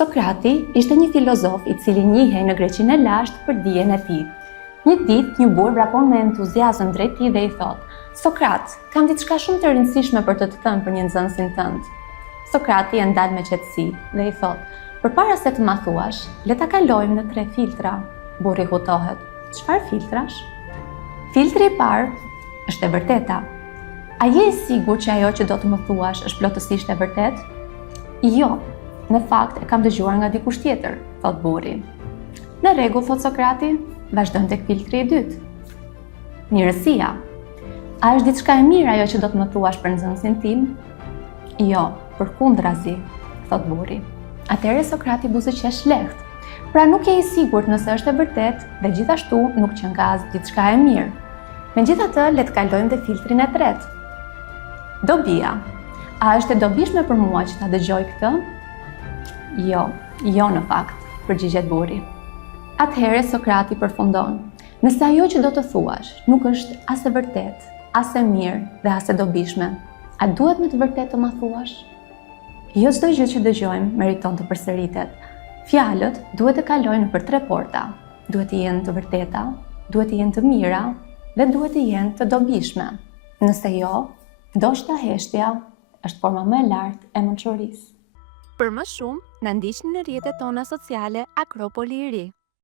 Sokrati ishte një filozof i cili njihej në Greqinë e lashtë për dijen e tij. Një ditë, një burr vrapon me entuziazëm drejt tij dhe i thotë: "Sokrat, kam diçka shumë të rëndësishme për të thënë për një nxënësin tënd." Sokrati e ndal me qetësi dhe i thotë: "Përpara se të ma thuash, le ta kalojmë në 3 filtra." Burri hutohet: "Çfarë filtrash?" "Filtri i parë është e vërteta. A je i sigurt që ajo që do të më thuash është plotësisht e vërtetë?" "Jo, në fakt e kam dëgjuar nga dikush tjetër," thot burri. "Në rregull," thot Sokrati, vazhdon tek filtri i dytë. "Mirësia. A është diçka e mirë ajo që do të më thuash për nxënësin tim?" "Jo, përkundrazi," thot burri. Atëherë Sokrati buzëqesh lehtë. "Pra nuk je i sigurt nëse është e vërtetë dhe gjithashtu nuk qen ka as diçka e mirë. Megjithatë, le të kalojmë te filtrin e tretë. Dobia. A është e dobishme për mua që ta dëgjoj këtë?" Jo në fakt," përgjigjet burri. Atëherë Sokrati përfundon: "Nëse ajo që do të thuash nuk është as e vërtetë, as e mirë dhe as e dobishme, a duhet me të vërtetë të ma thuash? Jo çdo gjë që dëgjojmë meriton të përsëritet. Fjalët duhet të kalojnë për 3 porta. Duhet të jenë të vërteta, duhet të jenë të mira dhe duhet të jenë të dobishme. Nëse jo, ndoshta heshtja është forma më e lartë e mençurisë." Për më shumë, na ndiqni në rrjetet tona sociale Akropoli i Ri.